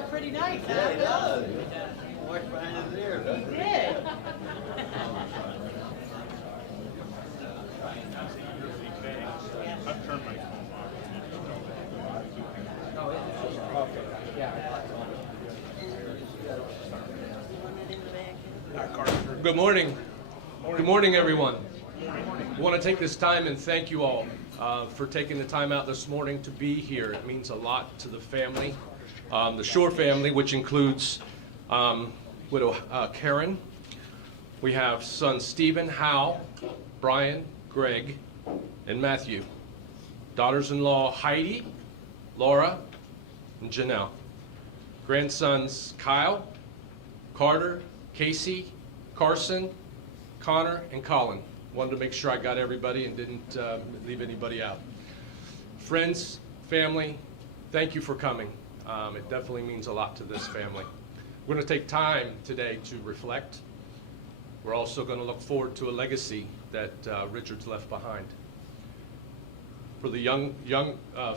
out pretty nice, huh? Yeah, he does. He works behind his ears. He did. I've turned my phone off. Good morning. Good morning, everyone. I want to take this time and thank you all for taking the time out this morning to be here. It means a lot to the family, the Shore family, which includes widow Karen. We have sons Stephen, Hal, Brian, Greg, and Matthew. Daughters-in-law Heidi, Laura, and Janelle. Grandsons Kyle, Carter, Casey, Carson, Connor, and Colin. Wanted to make sure I got everybody and didn't leave anybody out. Friends, family, thank you for coming. It definitely means a lot to this family. We're going to take time today to reflect. We're also going to look forward to a legacy that Richard's left behind. For the young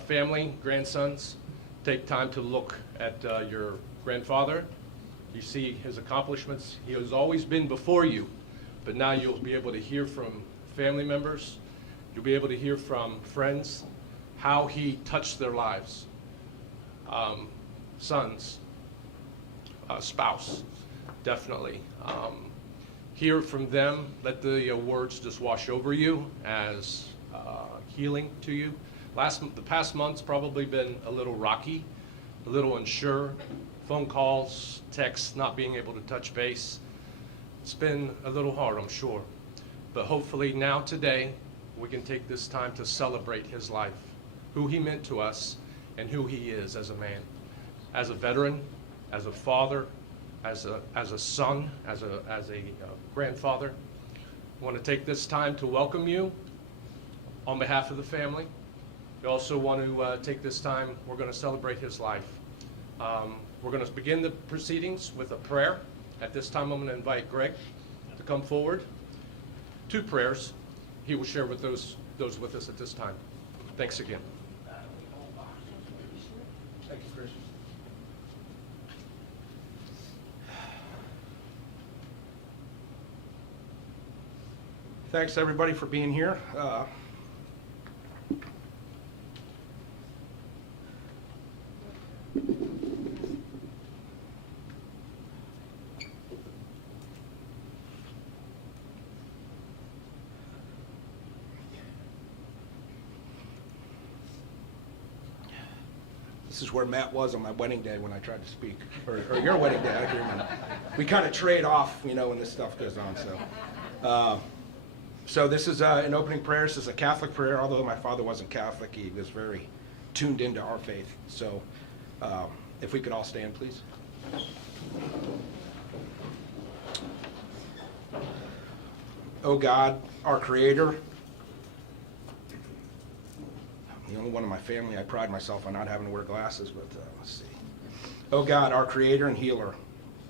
family, grandsons, take time to look at your grandfather. You see his accomplishments. He has always been before you, but now you'll be able to hear from family members. You'll be able to hear from friends how he touched their lives. Sons, spouse, definitely. Hear from them. Let the words just wash over you as healing to you. The past month's probably been a little rocky, a little unsure. Phone calls, texts, not being able to touch base. It's been a little hard, I'm sure. But hopefully now today, we can take this time to celebrate his life, who he meant to us, and who he is as a man, as a veteran, as a father, as a son, as a grandfather. I want to take this time to welcome you on behalf of the family. We also want to take this time, we're going to celebrate his life. We're going to begin the proceedings with a prayer. At this time, I'm going to invite Greg to come forward. 2 prayers he will share with those with us at this time. Thanks again. Thank you, Chris. Thanks, everybody, for being here. This is where Matt was on my wedding day when I tried to speak, or your wedding day. I can't remember. We kind of trade off, when this stuff goes on. So this is an opening prayer. This is a Catholic prayer. Although my father wasn't Catholic, he was very tuned into our faith. So if we could all stand, please. Oh God, our Creator. The only one in my family, I pride myself on not having to wear glasses, but let's see. Oh God, our Creator and Healer,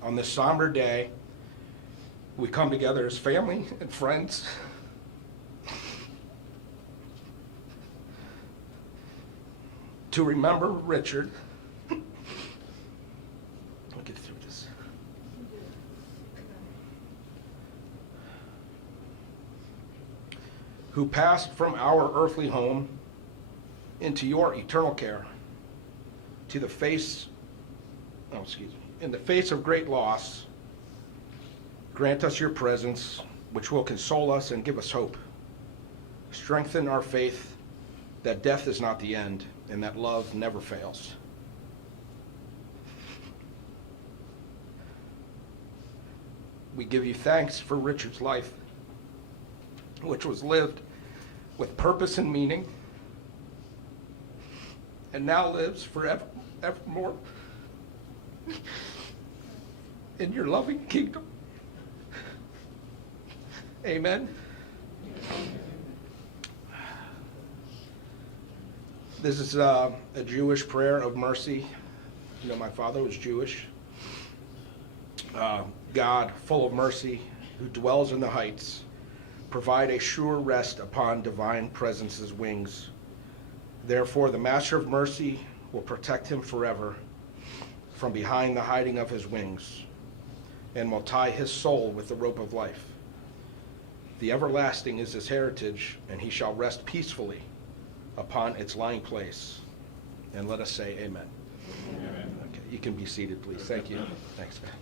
on this somber day, we come together as family and friends to remember Richard. I'll get through this. Who passed from our earthly home into your eternal care, in the face of great loss, grant us your presence, which will console us and give us hope. Strengthen our faith that death is not the end and that love never fails. We give you thanks for Richard's life, which was lived with purpose and meaning, and now lives forevermore in your loving kingdom. Amen. This is a Jewish prayer of mercy. My father was Jewish. God, full of mercy, who dwells in the heights, provide a sure rest upon divine presence's wings. Therefore, the Master of mercy will protect him forever from behind the hiding of his wings, and will tie his soul with the rope of life. The everlasting is his heritage, and he shall rest peacefully upon its lying place. And let us say amen. Amen. Okay, you can be seated, please. Thank you. Thanks, man.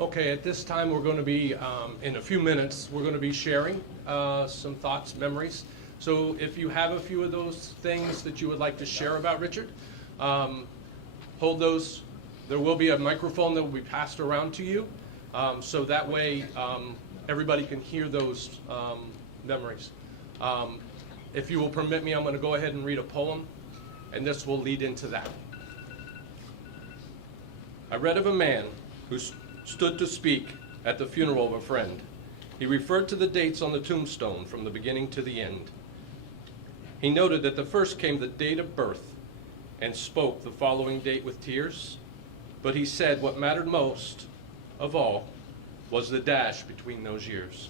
Okay, at this time we're going to be, in a few minutes, we're going to be sharing some thoughts, memories. So if you have a few of those things that you would like to share about Richard, hold those. There will be a microphone that will be passed around to you, so that way everybody can hear those memories. If you will permit me, I'm going to go ahead and read a poem, and this will lead into that. I read of a man who stood to speak at the funeral of a friend. He referred to the dates on the tombstone from the beginning to the end. He noted that the first came the date of birth and spoke the following date with tears, but he said what mattered most of all was the dash between those years.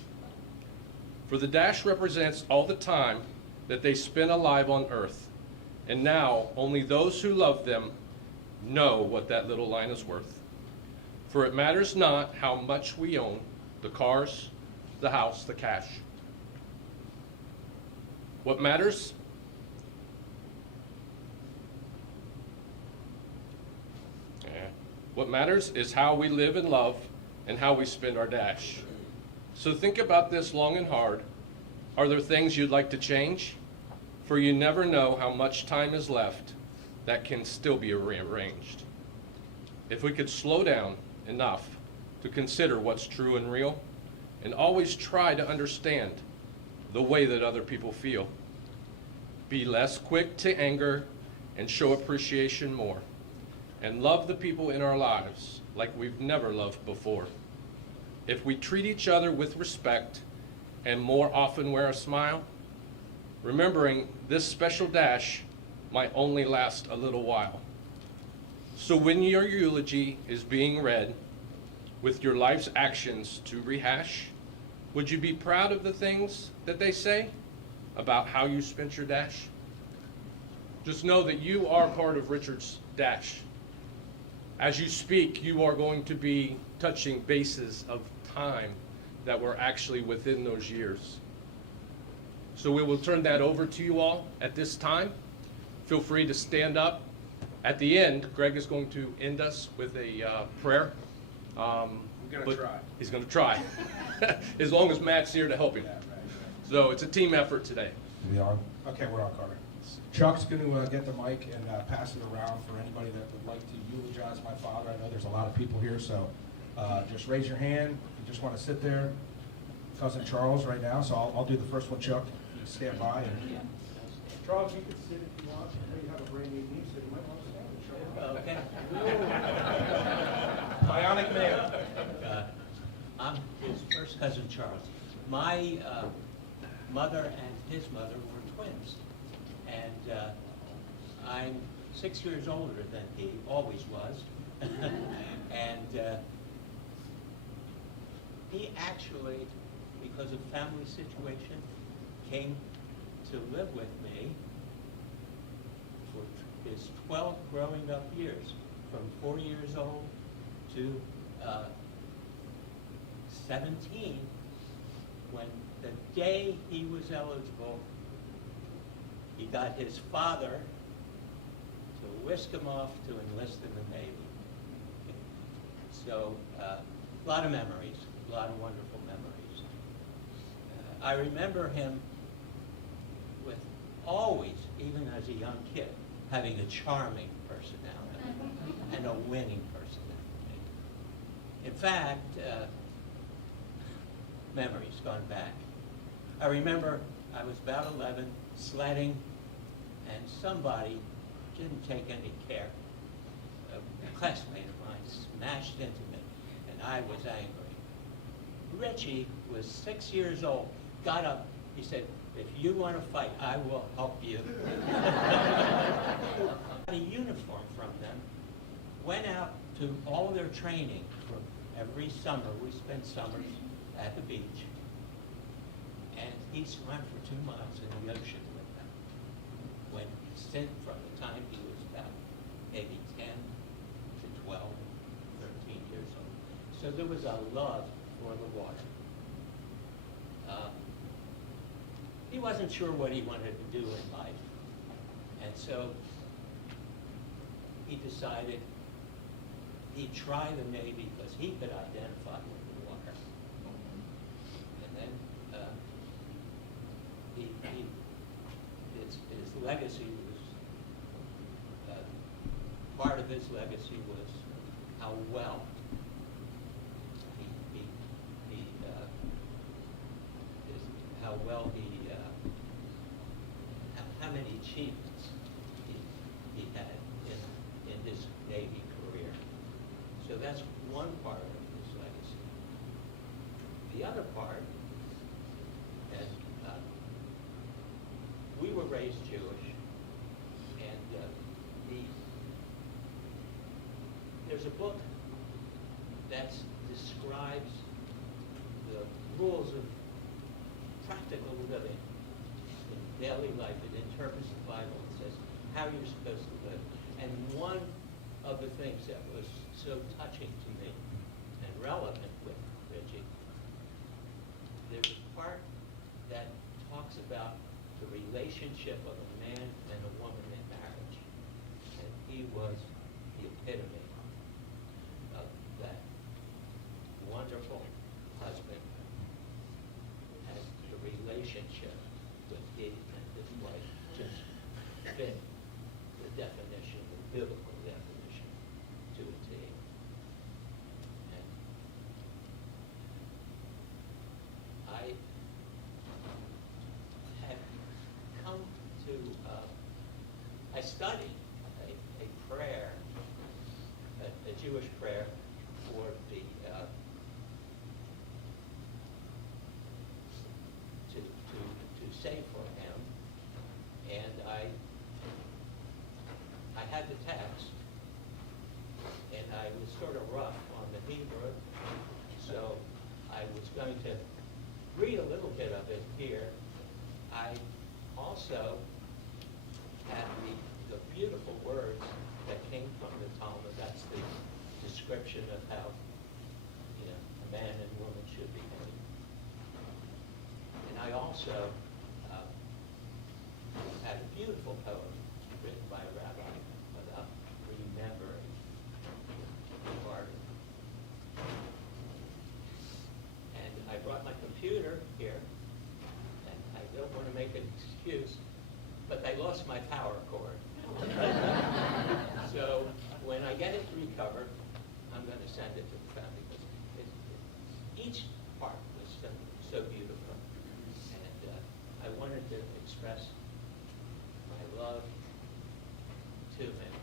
For the dash represents all the time that they spent alive on earth, and now only those who love them know what that little line is worth. For it matters not how much we own, the cars, the house, the cash. What matters is how we live and love and how we spend our dash. So think about this long and hard. Are there things you'd like to change? For you never know how much time is left that can still be rearranged. If we could slow down enough to consider what's true and real, and always try to understand the way that other people feel. Be less quick to anger and show appreciation more, and love the people in our lives like we've never loved before. If we treat each other with respect and more often wear a smile, remembering this special dash might only last a little while. So when your eulogy is being read, with your life's actions to rehash, would you be proud of the things that they say about how you spent your dash? Just know that you are part of Richard's dash. As you speak, you are going to be touching bases of time that were actually within those years. So we will turn that over to you all at this time. Feel free to stand up. At the end, Greg is going to end us with a prayer. I'm going to try. He's going to try, as long as Matt's here to help him. So it's a team effort today. We are? Okay, we're on, Carter. Chuck's going to get the mic and pass it around for anybody that would like to eulogize my father. I know there's a lot of people here, so just raise your hand. If you just want to sit there. Cousin Charles right now, so I'll do the first one, Chuck. You can stand by. And Charles, you can sit if you want. I know you have a brand new knee, so you might want to stand and show up. Okay. Bionic man. I'm his first cousin, Charles. My mother and his mother were twins. And I'm 6 years older than he always was. And he actually, because of family situation, came to live with me for his 12 growing up years, from 4 years old to 17, when the day he was eligible, he got his father to whisk him off to enlist in the Navy. So, a lot of memories, a lot of wonderful memories. I remember him with always, even as a young kid, having a charming personality and a winning personality. In fact, memories gone back. I remember I was about 11, sledding, and somebody didn't take any care. A classmate of mine smashed into me, and I was angry. Richie was 6 years old, got up, he said, "If you want to fight, I will help you." Got a uniform from them, went out to all their training from every summer. We spent summers at the beach. And he swam for 2 miles in the ocean with them. From the time he was about maybe 10 to 12, 13 years old. So there was a love for the water. He wasn't sure what he wanted to do in life. And so he decided he'd try the Navy because he could identify with the water. And then his legacy was, part of his legacy was how well how many achievements he had in his Navy career. So that's one part of his legacy. The other part, and we were raised Jewish, and there's a book that describes the rules of practical living in daily life. It interprets the Bible and says how you're supposed to live. And one of the things that was so touching to me and relevant with Richie, there's a part that talks about the relationship of a man and a woman in marriage. And he was the epitome of that wonderful husband as the relationship with he and his wife just fit the definition, the biblical definition, to a T. And I had come to, I studied a prayer, a Jewish prayer for the, to say for him, and I had the text, and I was sort of rough on the Hebrew, so I was going to read a little bit of it here. I also had the beautiful words that came from the Talmud. That's the description of how, a man and woman should behave. And I also had a beautiful poem written by a rabbi about remembering the garden. And I brought my computer here, and I don't want to make an excuse, but I lost my power cord. So when I get it recovered, I'm going to send it to the family, because each part was so beautiful. And I wanted to express my love to him,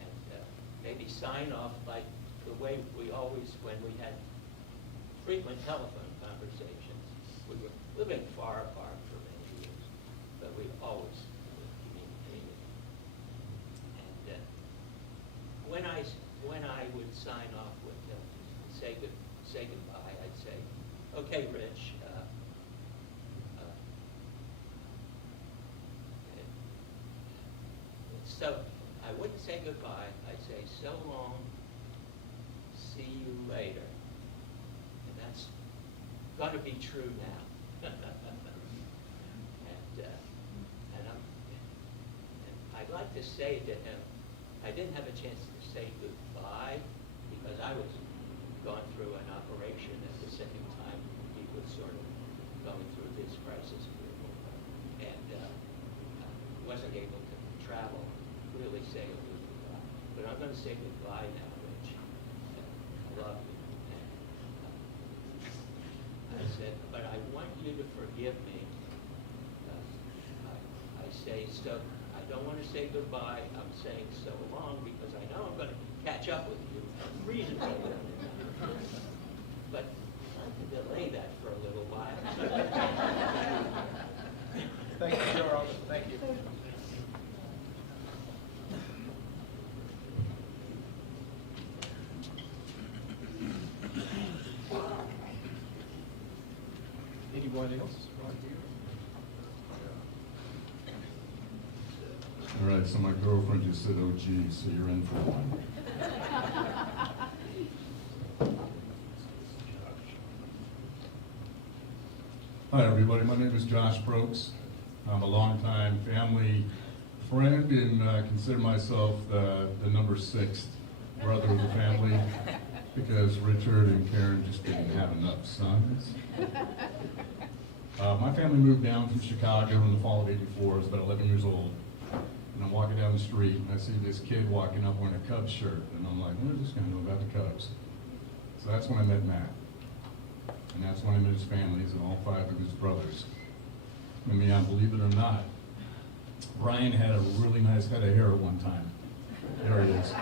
and maybe sign off like the way we always, when we had frequent telephone conversations, we were living far apart for many years, but we always communicated. And when I would sign off with him, say goodbye, I'd say, "Okay, Rich, so I wouldn't say goodbye, I'd say, so long, see you later." And that's going to be true now. And I'd like to say to him, I didn't have a chance to say goodbye because I was going through an operation at the same time he was sort of going through his crisis period, and wasn't able to travel, really say a goodbye. But I'm going to say goodbye now, Rich. I love you. And I said, but I want you to forgive me. I say, so I don't want to say goodbye. I'm saying so long because I know I'm going to catch up with you reasonably. But I can delay that for a little while. Thank you, Charles. Thank you. Anyone else? All right, so my girlfriend just said, "Oh, gee," so you're in for one. Hi, everybody. My name is Josh Brooks. I'm a longtime family friend and consider myself the number 6th brother of the family because Richard and Karen just didn't have enough sons. My family moved down from Chicago in the fall of '84. I was about 11 years old. And I'm walking down the street and I see this kid walking up wearing a Cubs shirt. And I'm like, what is this guy know about the Cubs? So that's when I met Matt. And that's when I met his families and all 5 of his brothers. I mean, believe it or not, Brian had a really nice head of hair at one time. There he is.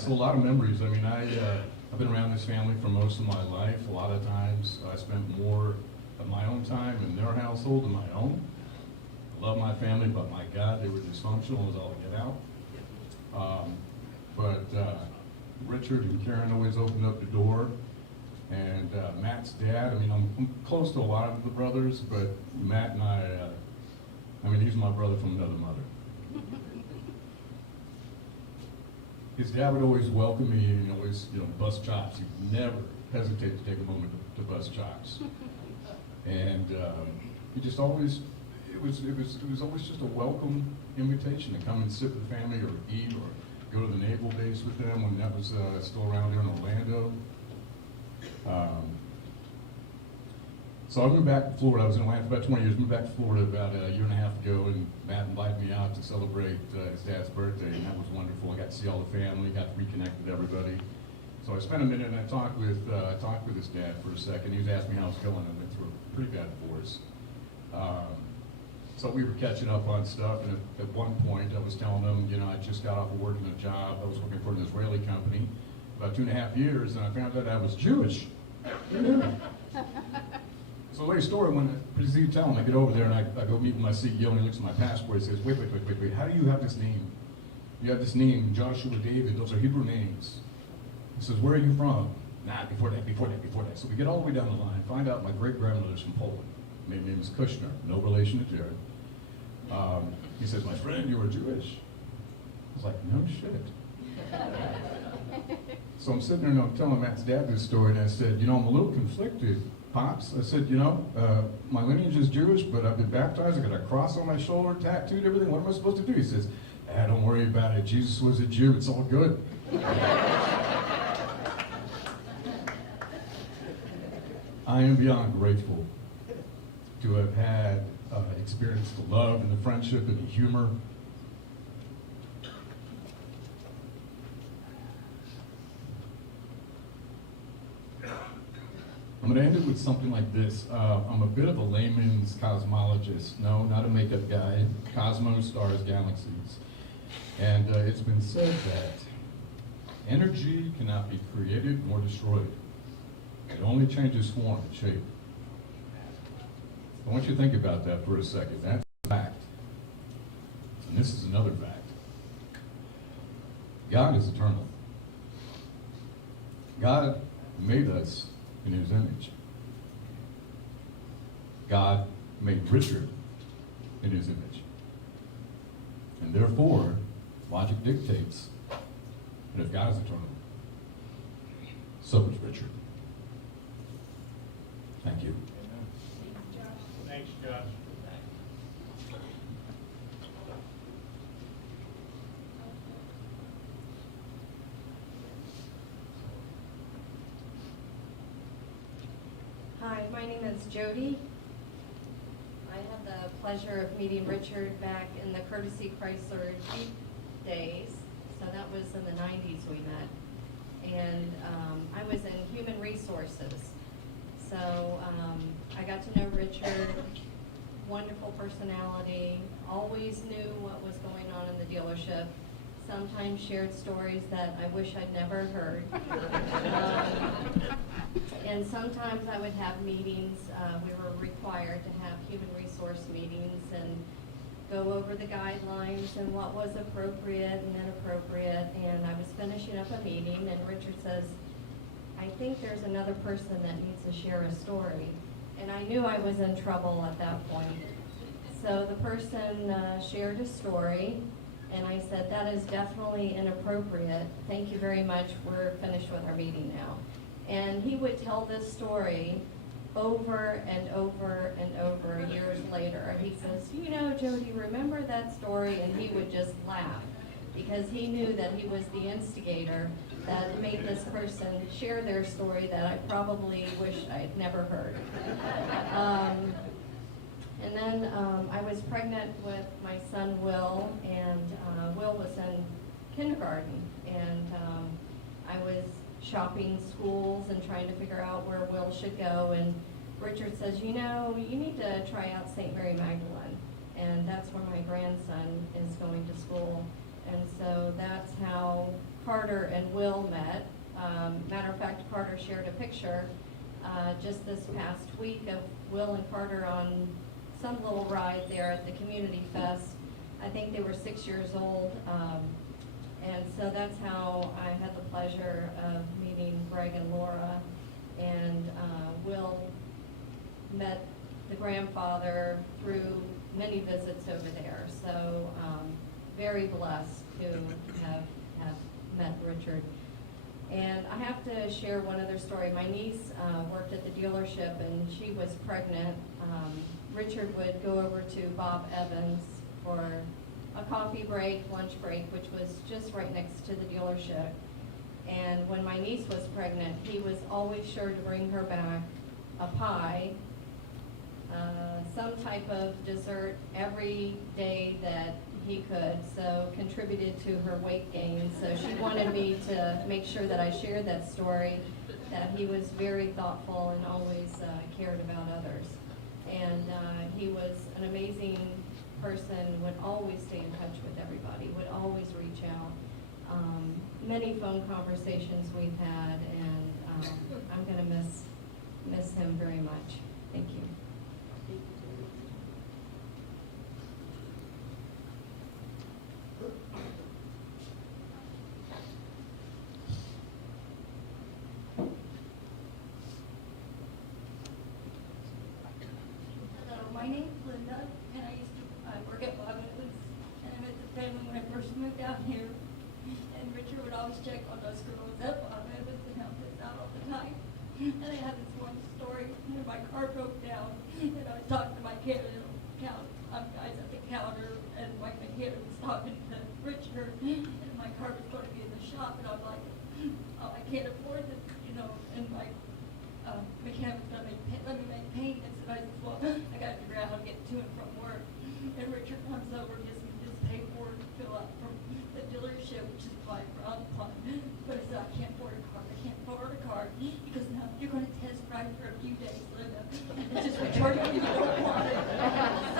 So a lot of memories. I mean, I've been around this family for most of my life. A lot of times I spent more of my own time in their household than my own. I love my family, but my God, they were dysfunctional as all get out. Richard and Karen always opened up the door. And Matt's dad, I mean, I'm close to a lot of the brothers, but Matt and I mean, he's my brother from another mother. His dad would always welcome me and always, bust chops. He'd never hesitate to take a moment to bust chops. And he just always, it was always just a welcome invitation to come and sit with the family or eat or go to the naval base with them when that was still around here in Orlando. So I moved back to Florida. I was in Atlanta for about 20 years. Moved back to Florida about a year and a half ago, and Matt invited me out to celebrate his dad's birthday, and that was wonderful. I got to see all the family, got to reconnect with everybody. So I spent a minute and I talked with his dad for a second. He was asking me how it was going. I went through a pretty bad divorce. So we were catching up on stuff, and at one point I was telling him, I just got off of working a job. I was working for an Israeli company about 2.5 years, and I found out I was Jewish. So late story, when I proceed to tell him, I get over there and I go meet with my CEO, and he looks at my passport. He says, wait, how do you have this name? You have this name, Joshua David. Those are Hebrew names. He says, where are you from? Nah, before that. So we get all the way down the line, find out my great-grandmother's from Poland. My name is Kushner, no relation to Jared. He says, my friend, you are Jewish. I was like, no shit. So I'm sitting there and I'm telling Matt's dad this story, and I said, I'm a little conflicted, Pops. I said, my lineage is Jewish, but I've been baptized, I got a cross on my shoulder, tattooed, everything. What am I supposed to do? He says, don't worry about it. Jesus was a Jew. It's all good. I am beyond grateful to have had experienced the love and the friendship and the humor. I'm going to end it with something like this. I'm a bit of a layman's cosmologist. No, not a makeup guy. Cosmos, stars, galaxies. And it's been said that energy cannot be created nor destroyed. It only changes form and shape. I want you to think about that for a second. That's a fact. And this is another fact. God is eternal. God made us in his image. God made Richard in his image. And therefore, logic dictates that if God is eternal, so is Richard. Thank you. Thanks, Josh. Hi, my name is Jody. I had the pleasure of meeting Richard back in the Courtesy Chrysler Jeep days. So that was in the 90s we met. And I was in human resources. So I got to know Richard, wonderful personality, always knew what was going on in the dealership, sometimes shared stories that I wish I'd never heard. And sometimes I would have meetings, we were required to have human resource meetings and go over the guidelines and what was appropriate and inappropriate. And I was finishing up a meeting and Richard says, I think there's another person that needs to share a story. And I knew I was in trouble at that point. So the person shared a story, and I said, that is definitely inappropriate. Thank you very much. We're finished with our meeting now. And he would tell this story over and over and over years later. He says, you know, Jody, remember that story? And he would just laugh because he knew that he was the instigator that made this person share their story that I probably wished I'd never heard. And then I was pregnant with my son Will, and Will was in kindergarten, and I was shopping schools and trying to figure out where Will should go, and Richard says, you know, you need to try out St. Mary Magdalene, and that's where my grandson is going to school. And so that's how Carter and Will met. Matter of fact, Carter shared a picture just this past week of Will and Carter on some little ride there at the Community Fest. I think they were 6 years old. And so that's how I had the pleasure of meeting Greg and Laura. And Will met the grandfather through many visits over there. So very blessed to have met Richard. And I have to share one other story. My niece worked at the dealership, and she was pregnant. Richard would go over to Bob Evans for a coffee break, lunch break, which was just right next to the dealership. And when my niece was pregnant, he was always sure to bring her back a pie, some type of dessert every day that he could, so contributed to her weight gain. So she wanted me to make sure that I shared that story, that he was very thoughtful and always cared about others. And he was an amazing person, would always stay in touch with everybody, would always reach out. Many phone conversations we've had, and I'm going to miss him very much. Thank you. My name's Linda, and I work at Baldwin, and I met the family when I first moved out here. And Richard would always check on us girls at Baldwin and help us out all the time. And I had this one story when my car broke down, and I was talking to my guys at the counter, and my mechanic was talking to Richard, and my car was going to be in the shop, and I'm like, oh, I can't afford this, you know, and my mechanic was going to let me make payments, and I said, well, I got to figure out how to get to and from work. And Richard comes over and gives me this paperwork to fill out from the dealership, which is applied for Baldwin. But I said, I can't afford a car. I can't afford a car. Because now you're going to test drive for a few days, Linda. It's just retarded if you don't want it.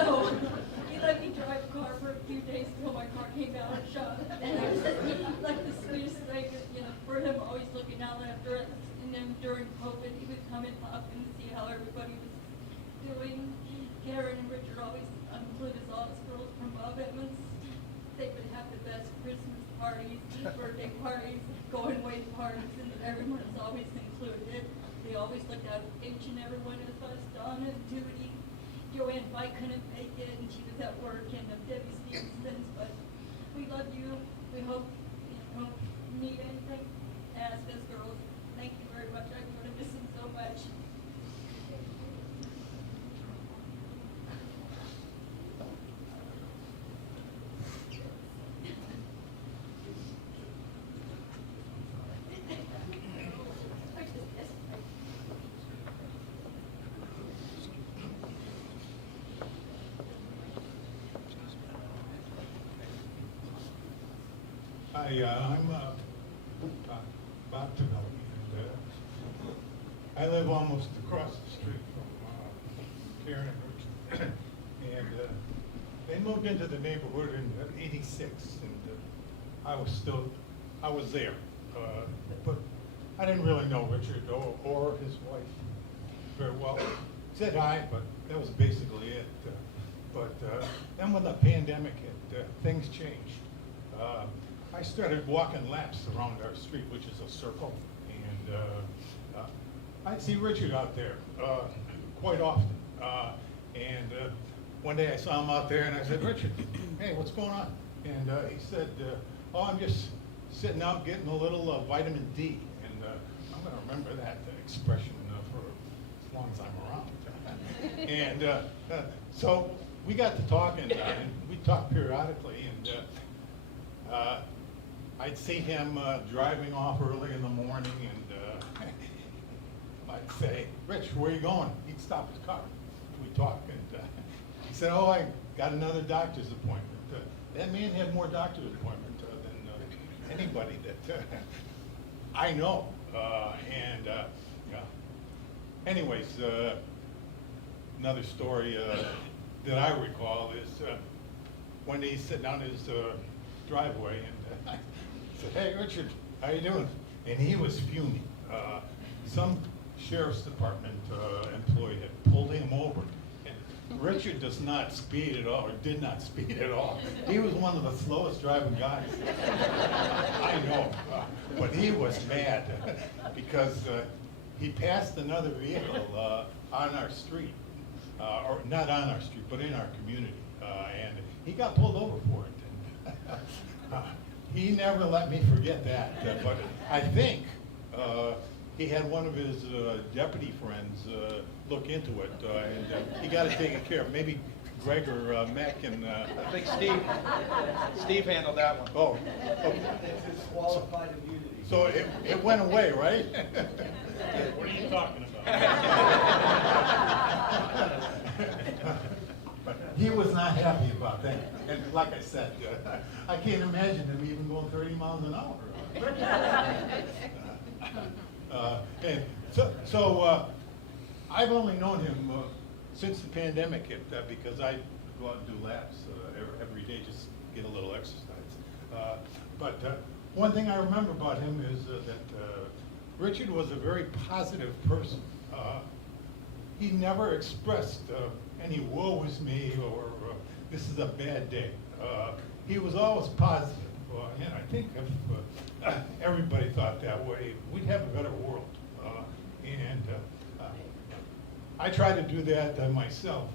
So he let me drive a car for a few days until my car came out of the shop. And it was just like the sweetest thing, you know, for him always looking out after us. And then during COVID, he would come and pop and see how everybody was doing. Karen and Richard always included all his girls from Bob Evans. They would have the best Christmas parties, birthday parties, going away parties, and everyone is always included. They always looked out for each and every one of us. Donna, Judy, Joanne Pike couldn't make it, and she was at work, and Debbie Stevenson's. But we love you. We hope you don't need anything. Ask us girls. Thank you very much. I'm going to miss him so much. I'm Bob Tonelli, and I live almost across the street from Karen and Richard. And they moved into the neighborhood in '86, and I was there. But I didn't really know Richard or his wife very well. Said hi, but that was basically it. But then when the pandemic hit, things changed. I started walking laps around our street, which is a circle, and I'd see Richard out there quite often. One day I saw him out there and I said, Richard, hey, what's going on? And he said, oh, I'm just sitting out getting a little vitamin D. And I'm going to remember that expression for as long as I'm around. And so we got to talking, and we talked periodically. And I'd see him driving off early in the morning, and I'd say, Rich, where are you going? He'd stop his car. We'd talk, and he said, oh, I got another doctor's appointment. That man had more doctor's appointments than anybody that I know. Anyways, another story that I recall is one day he's sitting down his driveway, and I said, hey, Richard, how you doing? And he was fuming. Some sheriff's department employee had pulled him over. And Richard does not speed at all, or did not speed at all. He was one of the slowest driving guys I know. But he was mad because he passed another vehicle on our street, or not on our street, but in our community. And he got pulled over for it. And, he never let me forget that. But I think he had one of his deputy friends look into it, and he got it taken care of. Maybe Greg or Mac and... I think Steve handled that one. Oh. Okay. Disqualified immunity. So it went away, right? What are you talking about? But he was not happy about that. And like I said, I can't imagine him even going 30 miles an hour. And so I've only known him since the pandemic hit, because I go out and do laps every day, just get a little exercise. But one thing I remember about him is that Richard was a very positive person. He never expressed any woe is me or this is a bad day. He was always positive. And I think if everybody thought that way, we'd have a better world. I try to do that myself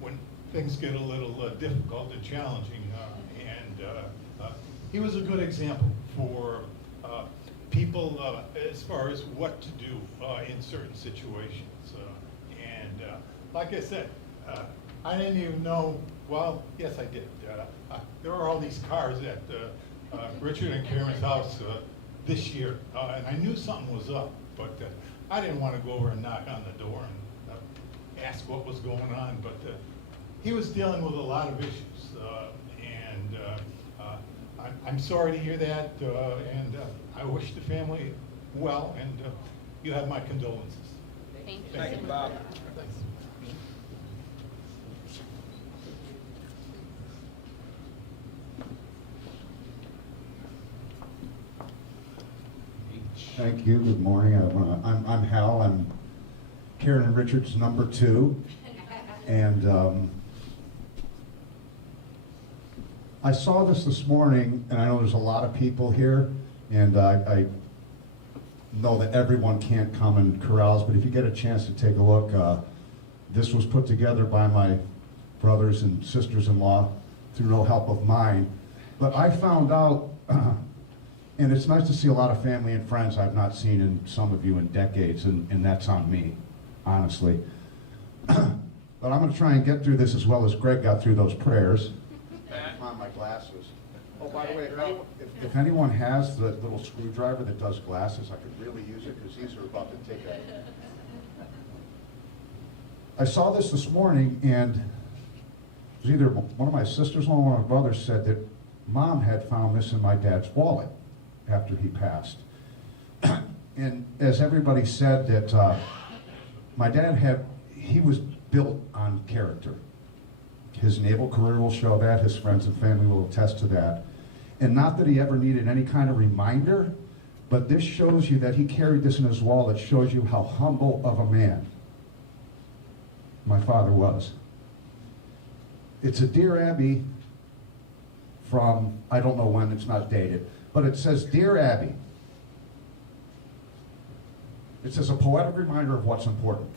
when things get a little difficult and challenging. He was a good example for people as far as what to do in certain situations. Like I said, I didn't even know, well, yes I did. There were all these cars at Richard and Karen's house this year, and I knew something was up, but I didn't want to go over and knock on the door and ask what was going on, but he was dealing with a lot of issues, I'm sorry to hear that, and I wish the family well, and you have my condolences. Thank you, Bob. Thank you. Good morning. I'm Hal. I'm Karen and Richard's number 2, and I saw this morning, and I know there's a lot of people here, and I know that everyone can't come in corrals, but if you get a chance to take a look, this was put together by my brothers and sisters-in-law through no help of mine. But I found out, and it's nice to see a lot of family and friends I've not seen in some of you in decades, and that's on me, honestly. But I'm going to try and get through this as well as Greg got through those prayers. On my glasses. Oh, by the way, if anyone has the little screwdriver that does glasses, I could really use it because these are about to take a... I saw this morning, and it was either one of my sisters-in-law or one of my brothers said that Mom had found this in my dad's wallet after he passed. And as everybody said, that my dad he was built on character. His naval career will show that, his friends and family will attest to that. And not that he ever needed any kind of reminder, but this shows you that he carried this in his wallet, shows you how humble of a man my father was. It's a Dear Abby from, I don't know when, it's not dated, but it says, Dear Abby, It says, a poetic reminder of what's important.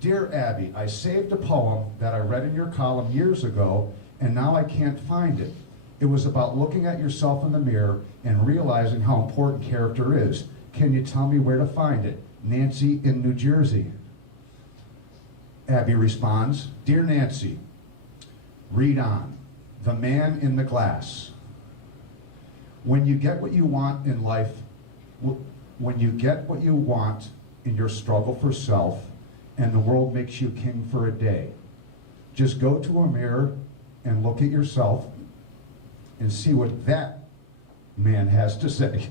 Dear Abby, I saved a poem that I read in your column years ago, and now I can't find it. It was about looking at yourself in the mirror and realizing how important character is. Can you tell me where to find it? Nancy in New Jersey. Abby responds, Dear Nancy, read on. The Man in the Glass. When you get what you want in life, when you get what you want in your struggle for self, and the world makes you king for a day, just go to a mirror and look at yourself and see what that man has to say.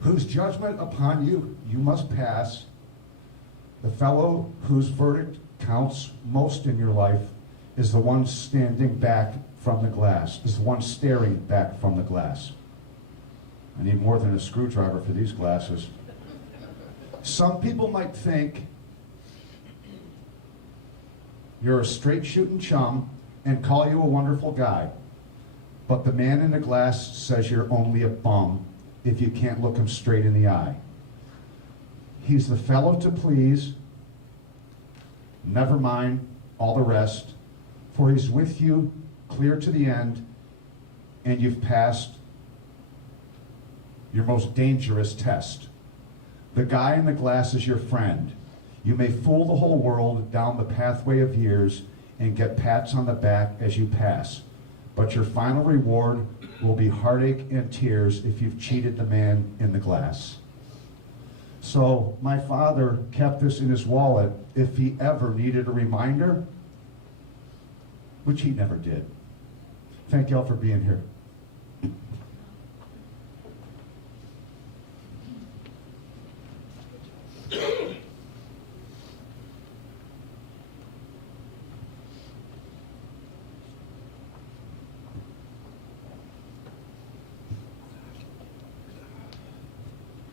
Whose judgment upon you you must pass, the fellow whose verdict counts most in your life is the one standing back from the glass, is the one staring back from the glass. I need more than a screwdriver for these glasses. Some people might think you're a straight shooting chum and call you a wonderful guy. But the man in the glass says you're only a bum if you can't look him straight in the eye. He's the fellow to please, never mind all the rest, for he's with you clear to the end, and you've passed your most dangerous test. The guy in the glass is your friend. You may fool the whole world down the pathway of years and get pats on the back as you pass, but your final reward will be heartache and tears if you've cheated the man in the glass. So my father kept this in his wallet if he ever needed a reminder, which he never did. Thank y'all for being here.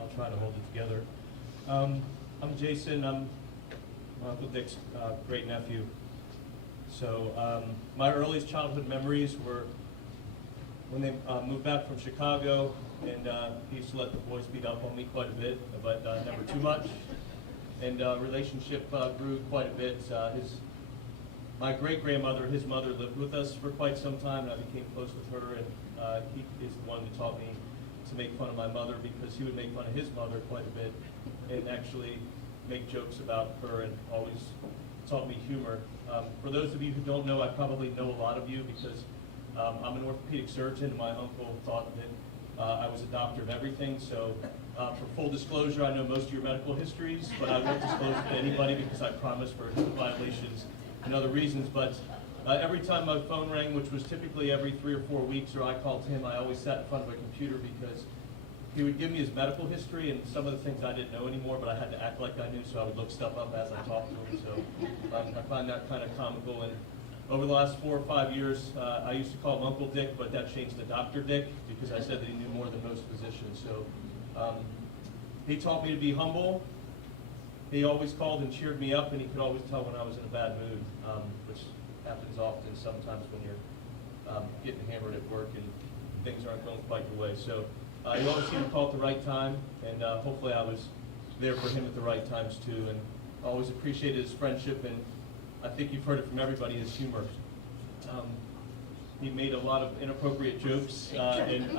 I'll try to hold it together. I'm Jason. I'm my Uncle Dick's great nephew. So my earliest childhood memories were when they moved back from Chicago, and he used to let the boys beat up on me quite a bit, but never too much. And relationship grew quite a bit. My great-grandmother, his mother, lived with us for quite some time, and I became close with her, and he is the one who taught me to make fun of my mother, because he would make fun of his mother quite a bit and actually make jokes about her, and always taught me humor. For those of you who don't know, I probably know a lot of you because I'm an orthopedic surgeon, and my uncle thought that I was a doctor of everything. So for full disclosure, I know most of your medical histories, but I won't disclose it to anybody because I promise for violations and other reasons. But every time my phone rang, which was typically every 3 or 4 weeks, or I called him, I always sat in front of a computer because he would give me his medical history and some of the things I didn't know anymore, but I had to act like I knew, so I would look stuff up as I talked to him. So I find that kind of comical. And over the last 4 or 5 years, I used to call him Uncle Dick, but that changed to Dr. Dick because I said that he knew more than most physicians. So he taught me to be humble. He always called and cheered me up, and he could always tell when I was in a bad mood, which happens often sometimes when you're getting hammered at work and things aren't going quite your way. So he always seemed to call at the right time, and hopefully I was there for him at the right times too, and always appreciated his friendship, and I think you've heard it from everybody, his humor. He made a lot of inappropriate jokes, and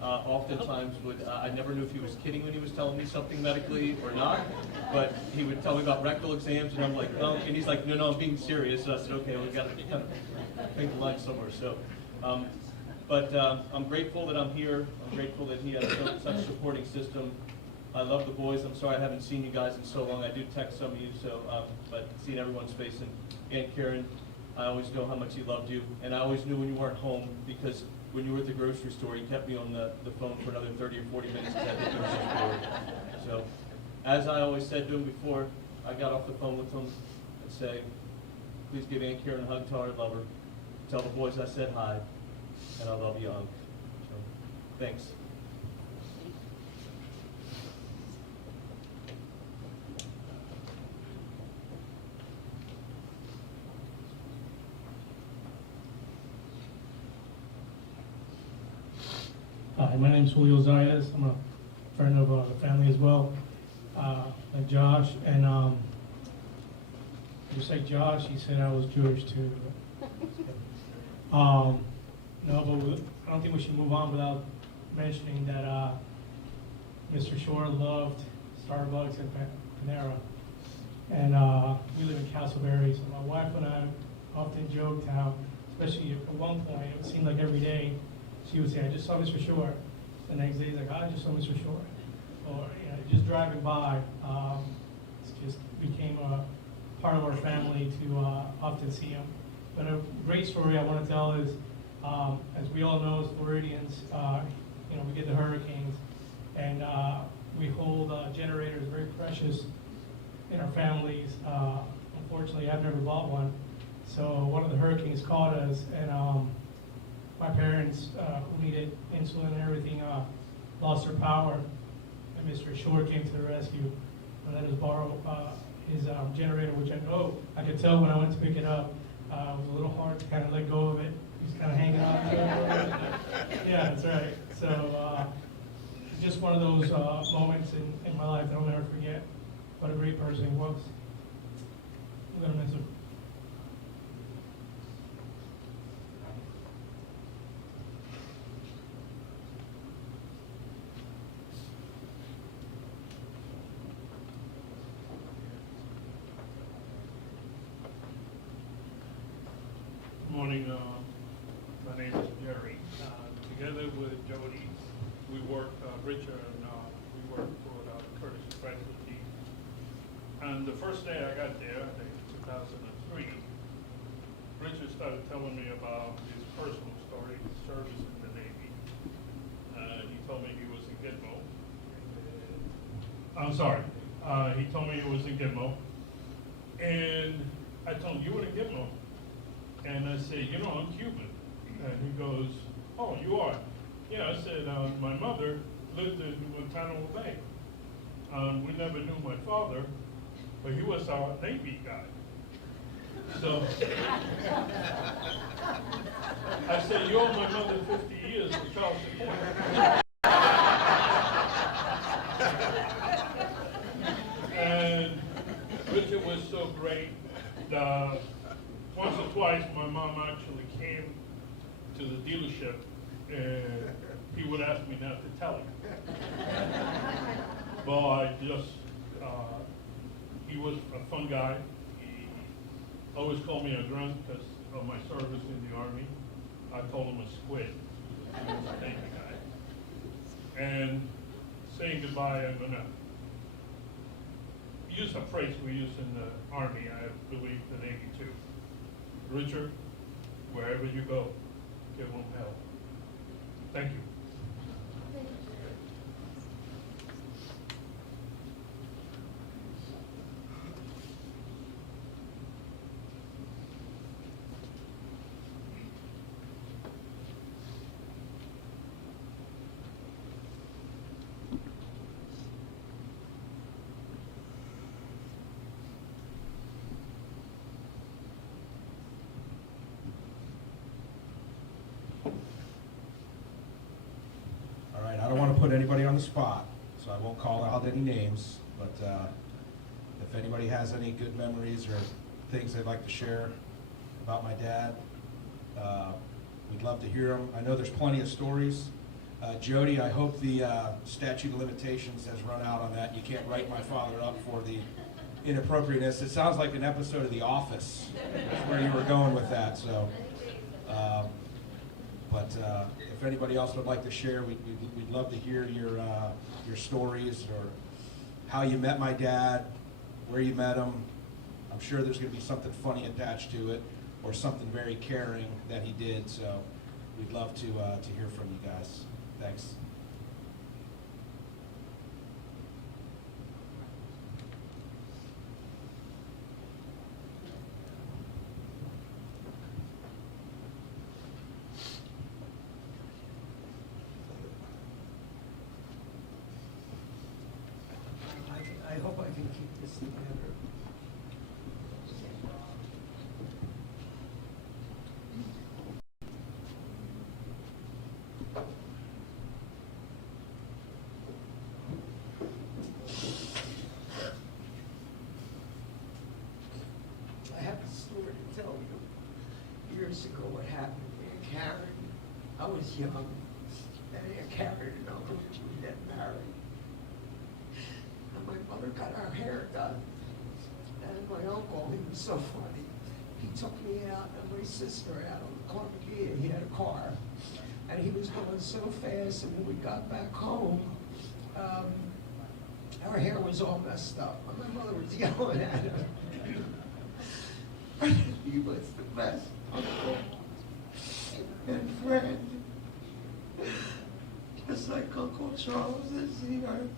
oftentimes I never knew if he was kidding when he was telling me something medically or not, but he would tell me about rectal exams, and I'm like, no, and he's like, no, I'm being serious, and I said, okay, well, we got to kind of pick the line somewhere. So, but I'm grateful that I'm here. I'm grateful that he has such a supporting system. I love the boys. I'm sorry I haven't seen you guys in so long. I do text some of you, so but seeing everyone's face, and Aunt Karen, I always know how much he loved you, and I always knew when you weren't home, because when you were at the grocery store, he kept me on the phone for another 30 or 40 minutes at the grocery store. So, as I always said to him before I got off the phone with him, I'd say, please give Aunt Karen a hug, tell her I love her. Tell the boys I said hi, and I love you, Unc. So, thanks. Hi, my name is Julio Zayas. I'm a friend of the family as well, like Josh. And just like Josh, he said I was Jewish too. No, but I don't think we should move on without mentioning that Mr. Shore loved Starbucks and Panera. And we live in Casselberry, so my wife and I often joked how, especially at one point, it seemed like every day, she would say, I just saw Mr. Shore. The next day, he's like, I just saw Mr. Shore. Or, you know, just driving by, it just became a part of our family to often see him. But a great story I want to tell is, as we all know, as Floridians, you know, we get the hurricanes, and we hold generators very precious in our families. Unfortunately, I've never bought one. So one of the hurricanes caught us, and my parents, who needed insulin and everything, lost their power. And Mr. Shore came to the rescue and let us borrow his generator, which I know, I could tell when I went to pick it up, it was a little hard to kind of let go of it. He was kind of hanging on to it. Yeah, that's right. So just one of those moments in my life that I'll never forget. What a great person he was. I'm going to miss him. Good morning. My name is Jerry. Together with Jody, we work, Richard, and we work for Curtis Specialty. And the first day I got there, I think 2003, Richard started telling me about his personal story, his service in the Navy. He told me he was in Gitmo. I'm sorry. He told me he was in Gitmo. And I told him, you were in Gitmo? And I said, you know, I'm Cuban. And he goes, oh, you are? Yeah, I said, my mother lived in Guantanamo Bay. We never knew my father, but he was our Navy guy. So I said, you owe my mother 50 years of child support. And Richard was so great. Once or twice, my mom actually came to the dealership, and he would ask me not to tell him. But I just, he was a fun guy. He always called me a grunt because of my service in the Army. I called him a squid. He was a Navy guy. And saying goodbye, I'm going to use a phrase we use in the Army, I believe the Navy too. Richard, wherever you go, give him hell. Thank you. All right, I don't want to put anybody on the spot, so I won't call out any names, but if anybody has any good memories or things they'd like to share about my dad, we'd love to hear them. I know there's plenty of stories. Jody, I hope the statute of limitations has run out on that. You can't write my father up for the inappropriateness. It sounds like an episode of The Office. That's where you were going with that, so. But if anybody else would like to share, we'd love to hear your stories or how you met my dad, where you met him. I'm sure there's going to be something funny attached to it or something very caring that he did. So we'd love to hear from you guys. Thanks. I hope I can keep this together. young, and Aunt Carrie and Uncle Richard were getting married. And my mother got our hair done. And my uncle, he was so funny. He took me out and my sister out on the corner. He had a car. And he was going so fast, and when we got back home, our hair was all messed up. And my mother was yelling at him. He was the best uncle and friend. Just like Uncle Charles is here.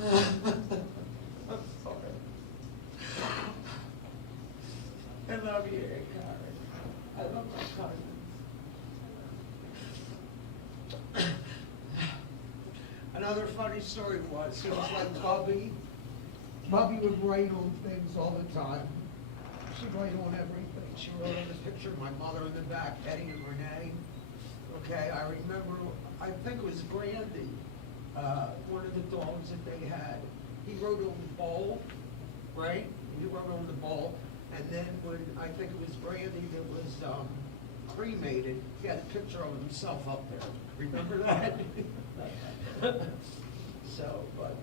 I'm sorry. I love you, Karr. I love my cousins. Another funny story was, it was like Bubby. Bubby would write on things all the time. She'd write on everything. She wrote on the picture of my mother in the back, Eddie and Renee. Okay, I remember, I think it was Brandy, one of the dogs that they had. He wrote on the bowl, right? He wrote on the bowl. And then when, I think it was Brandy that was cremated, he had a picture of himself up there. Remember that? So, but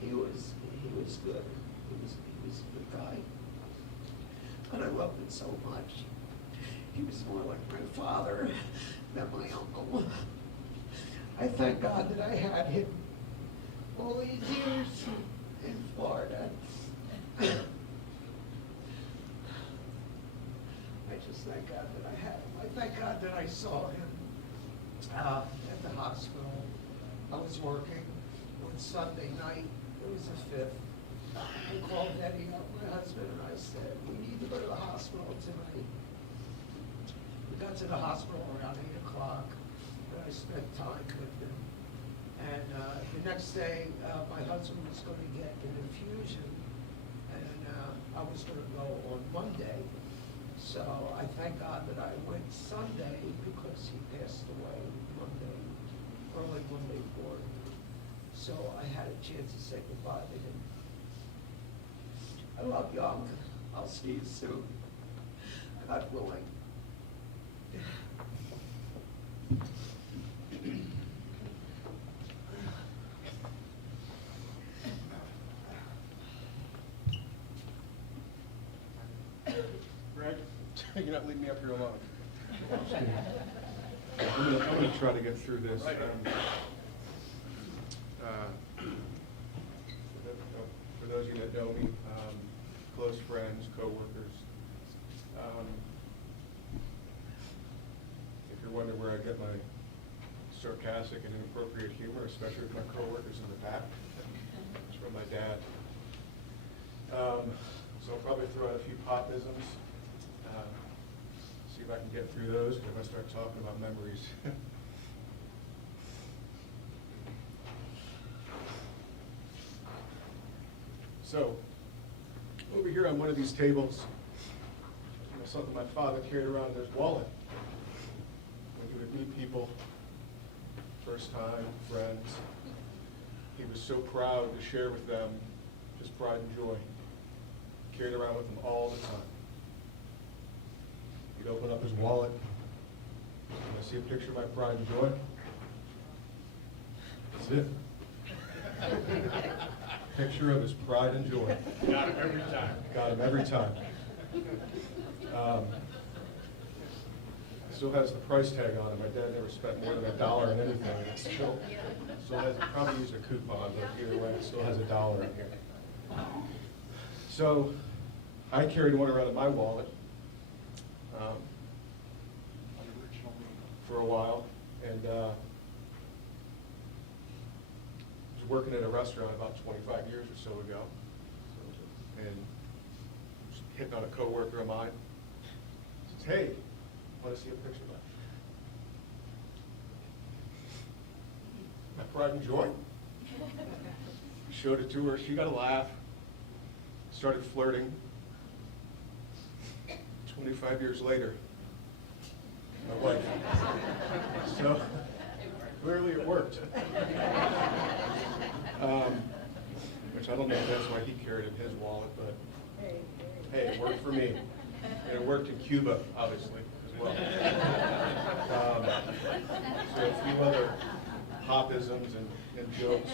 he was good. He was a good guy. And I loved him so much. He was more like my father than my uncle. I thank God that I had him all these years in Florida. I just thank God that I had him. I thank God that I saw him at the hospital. I was working on Sunday night. It was the 5th. I called Eddie up, my husband, and I said, we need to go to the hospital tonight. We got to the hospital around 8 o'clock, and I spent time with him. And the next day, my husband was going to get an infusion, and I was going to go on Monday. So I thank God that I went Sunday because he passed away Monday, early Monday morning. So I had a chance to say goodbye to him. I love you, Uncle. I'll see you soon, God willing. Greg, you're not leaving me up here alone. I'm gonna try to get through this. For those of you that know me, close friends, co-workers. If you're wondering where I get my sarcastic and inappropriate humor, especially with my co-workers in the back, it's from my dad. So I'll probably throw out a few pop-isms. See if I can get through those, because if I start talking about memories. So, over here on one of these tables, there's something my father carried around in his wallet. When he would meet people, first time, friends, he was so proud to share with them his pride and joy. Carried around with him all the time. He'd open up his wallet, and I see a picture of my pride and joy. That's it. Picture of his pride and joy. Got him every time. Got him every time. Still has the price tag on it. My dad never spent more than $1 on anything. And it still has, probably used a coupon, but either way, it still has $1 in here. So I carried one around in my wallet for a while, and was working at a restaurant about 25 years or so ago, and was hitting on a coworker of mine. Says, "Hey, want to see a picture of my pride and joy?" Showed it to her. She got a laugh. Started flirting. 25 years later, my wife. So clearly it worked. Which I don't know if that's why he carried it in his wallet, but hey, it worked for me. and worked in Cuba, obviously, as well. So a few other popisms and jokes.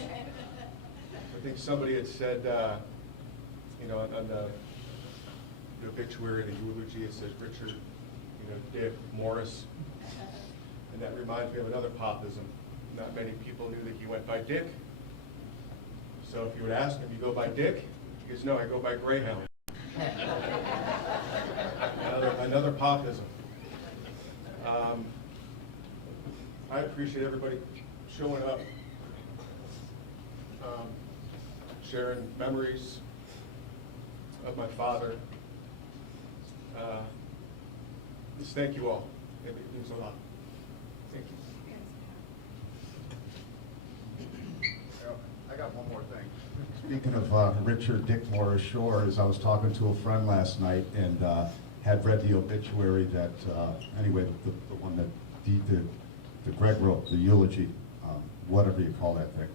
I think somebody had said, you know, on the obituary, the eulogy, it says Richard, you know, Dick Morris. And that reminds me of another popism. Not many people knew that he went by Dick. So if you would ask him, you go by Dick? He goes, no, I go by Greyhound. Another popism. I appreciate everybody showing up, sharing memories of my father. Just thank you all. It means a lot. Thank you. I got one more thing. Speaking of Richard Dick Morris Shores, I was talking to a friend last night and had read the obituary that, anyway, the one that the Greg wrote, the eulogy, whatever you call that thing.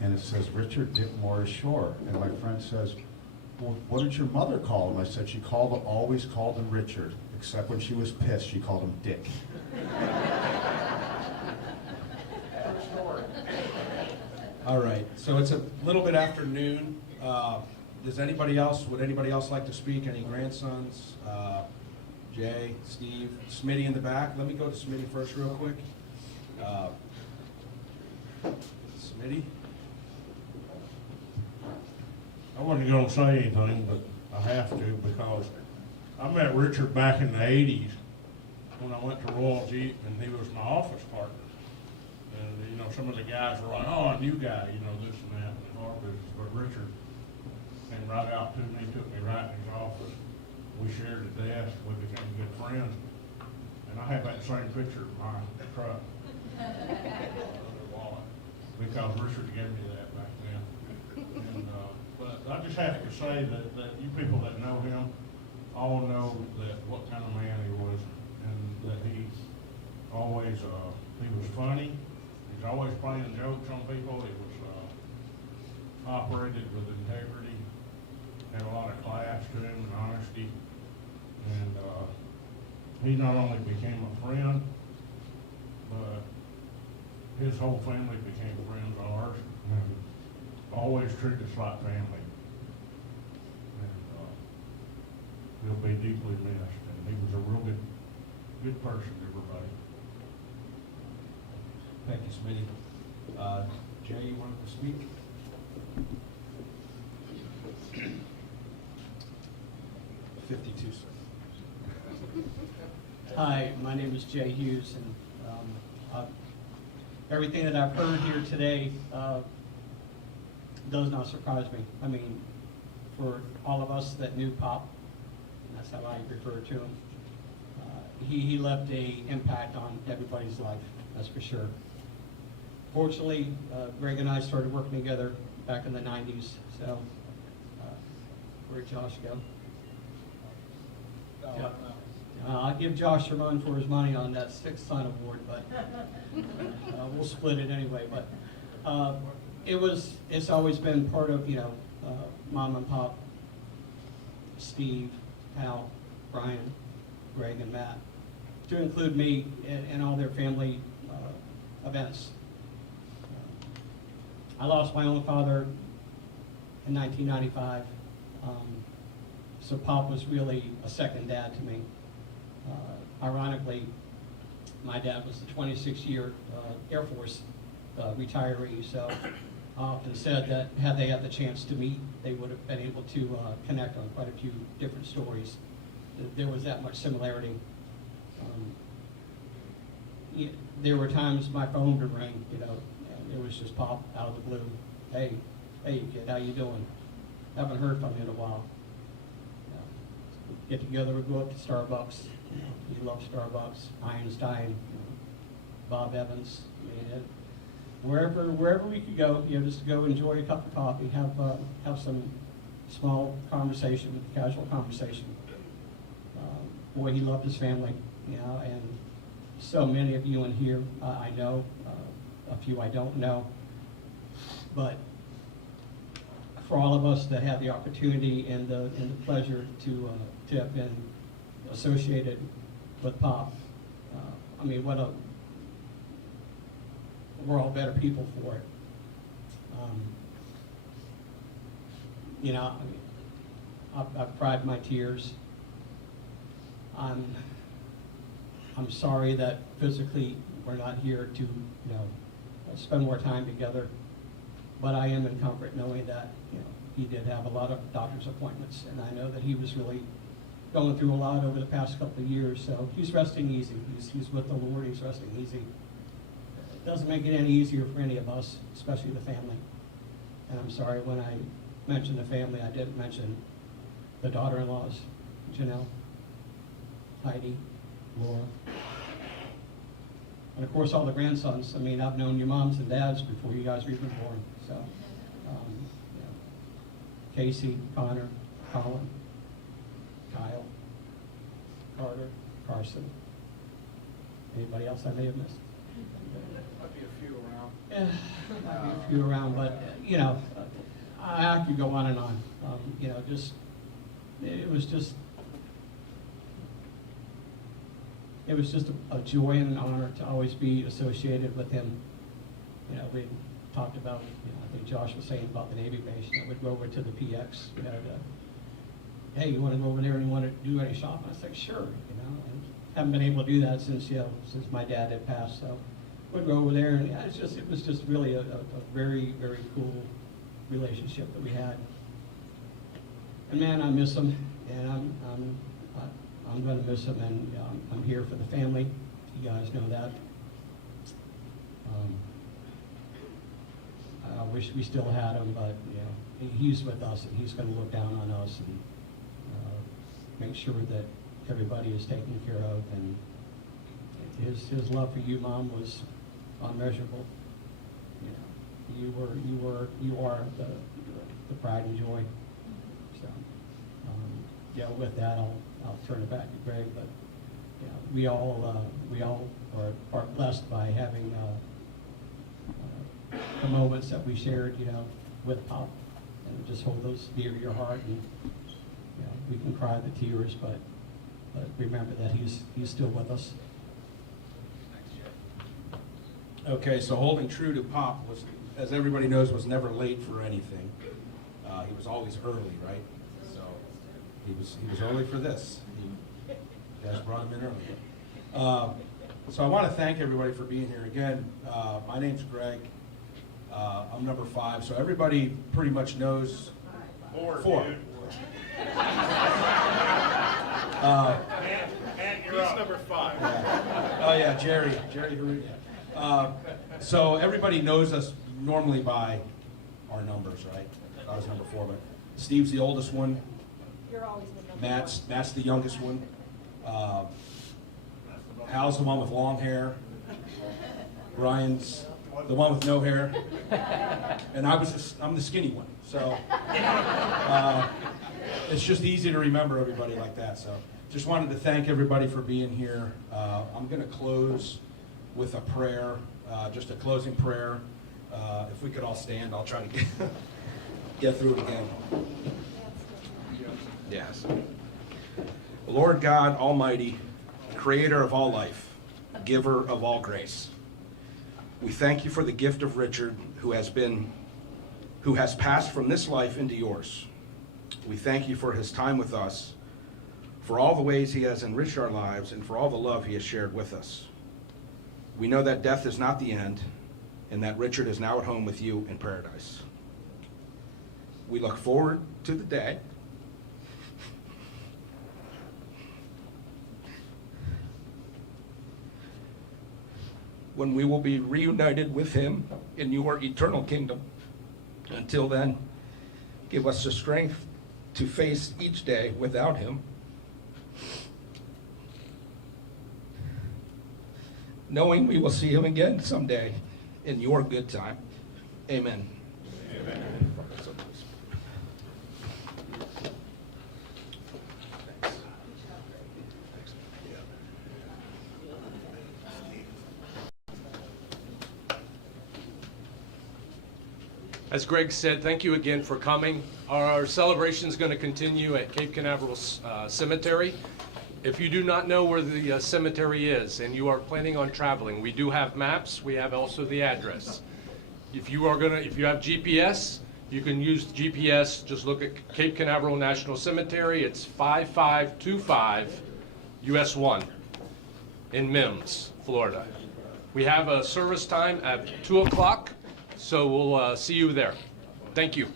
And it says Richard Dick Morris Shore. And my friend says, well, what did your mother call him? I said, she always called him Richard, except when she was pissed, she called him Dick. All right, so it's a little bit after noon. Would anybody else like to speak? Any grandsons? Jay, Steve, Smitty in the back. Let me go to Smitty first real quick. Smitty? I wasn't gonna say anything, but I have to because I met Richard back in the '80s when I went to Royal Jeep, and he was my office partner. And you know, some of the guys were like, "Oh, a new guy," you know, this and that in our business. But Richard came right out to me, took me right in his office. We shared a desk. We became good friends. And I have that same picture of my truck. Wallet, because Richard gave me that back then. And, but I just have to say that you people that know him all know that what kind of man he was, and that he always he was funny. He's always playing jokes on people. He was operated with integrity, had a lot of class to him and honesty, and he not only became a friend, but his whole family became friends of ours, and always treated us like family. And he'll be deeply missed, and he was a real good person, everybody. Thank you, Smitty. Jay, you wanted to speak? $52, sir. Hi, my name is Jay Hughes, and everything that I've heard here today does not surprise me. I mean, for all of us that knew Pop, and that's how I refer to him, he left an impact on everybody's life, that's for sure. Fortunately, Greg and I started working together back in the 90s, so where'd Josh go? I'll give Josh a run for his money on that 6th Son Award, but we'll split it anyway. But it's always been part of, you know, Mom and Pop, Steve, Hal, Brian, Greg, and Matt, to include me in all their family events. I lost my own father in 1995, so Pop was really a second dad to me. Ironically, my dad was a 26-year Air Force retiree, so I often said that had they had the chance to meet, they would have been able to connect on quite a few different stories. There was that much similarity. There were times my phone would ring, you know, and it was just Pop out of the blue. Hey kid, how you doing? Haven't heard from you in a while. Get together, we'd go up to Starbucks. You know, he loved Starbucks. Einstein, you know, Bob Evans. I mean, wherever we could go, you know, just to go enjoy a cup of coffee, have some small conversation, casual conversation. Boy, he loved his family, you know, and so many of you in here I know, a few I don't know, but for all of us that had the opportunity and the pleasure to have been associated with Pop. I mean, we're all better people for it. You know, I mean, I've cried my tears. I'm sorry that physically we're not here to, spend more time together. But I am in comfort knowing that, he did have a lot of doctor's appointments, and I know that he was really going through a lot over the past couple of years. So he's resting easy. He's with the Lord. He's resting easy. It doesn't make it any easier for any of us, especially the family. And I'm sorry when I mentioned the family, I didn't mention the daughter-in-laws, Janelle, Heidi, Laura, and of course all the grandsons. I mean, I've known your moms and dads before you guys were even born. So, Casey, Connor, Colin, Kyle, Carter, Carson. Anybody else I may have missed? Might be a few around. Yeah, might be a few around, but I could go on and on. It was just a joy and an honor to always be associated with him. We talked about, I think Josh was saying about the Navy base. I would go over to the PX, hey, you want to go over there and you want to do any shopping? I said, sure, and haven't been able to do that since my dad had passed. So we'd go over there, and it was just really a very, very cool relationship that we had. And man, I miss him, and I'm going to miss him, and I'm here for the family. You guys know that. I wish we still had him, but he's with us, and he's going to look down on us and make sure that everybody is taken care of. And his love for you, Mom, was unmeasurable. You are the pride and joy. So, with that, I'll turn it back to Greg. But we all are blessed by having the moments that we shared, with Pop, and just hold those dear to your heart. And we can cry the tears, but remember that he's still with us. Okay, so holding true to Pop was, as everybody knows, was never late for anything. He was always early, right? So he was early for this. You guys brought him in early. So I want to thank everybody for being here again. My name's Greg. I'm number 5. So everybody pretty much knows. 4. Dude. He's number 5. Yeah. Oh yeah, Jerry Haru. So everybody knows us normally by our numbers, right? I was number 4, but Steve's the oldest one. You're always the number Matt's the youngest one. Hal's the one with long hair. Ryan's the one with no hair. And I'm the skinny one. So it's just easy to remember everybody like that. So just wanted to thank everybody for being here. I'm going to close with a prayer, just a closing prayer. If we could all stand, I'll try to get through it again. Yes. Lord God Almighty, creator of all life, giver of all grace, we thank you for the gift of Richard, who has passed from this life into yours. We thank you for his time with us, for all the ways he has enriched our lives, and for all the love he has shared with us. We know that death is not the end, and that Richard is now at home with you in paradise. We look forward to the day when we will be reunited with him in your eternal kingdom. Until then, give us the strength to face each day without him, knowing we will see him again someday in your good time. Amen. Amen. As Greg said, thank you again for coming. Our celebration is going to continue at Cape Canaveral Cemetery. If you do not know where the cemetery is and you are planning on traveling, we do have maps. We have also the address. If you have GPS, you can use GPS. Just look at Cape Canaveral National Cemetery. It's 5525 US 1 in Mims, Florida. We have a service time at 2 o'clock, so we'll see you there. Thank you.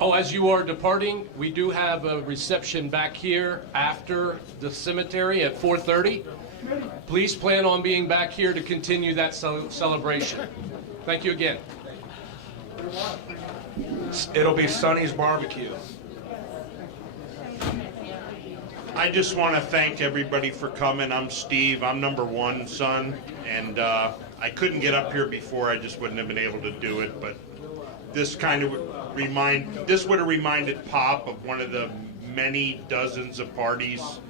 Oh, as you are departing, we do have a reception back here after the cemetery at 4:30. Please plan on being back here to continue that celebration. Thank you again. It'll be Sonny's Barbecue. I just want to thank everybody for coming. I'm Steve. I'm number 1 son, and I couldn't get up here before. I just wouldn't have been able to do it. But this kind of would have reminded Pop of one of the many dozens of parties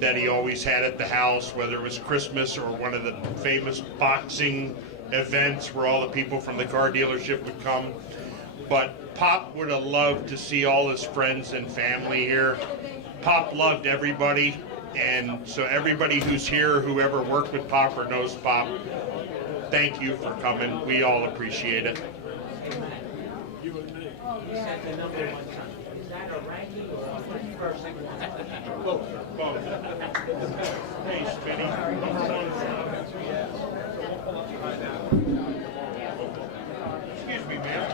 that he always had at the house, whether it was Christmas or one of the famous boxing events where all the people from the car dealership would come. But Pop would have loved to see all his friends and family here. Pop loved everybody, and so everybody who's here, whoever worked with Pop or knows Pop, thank you for coming. We all appreciate it. Both. Hey, Spinny. Excuse me, ma'am.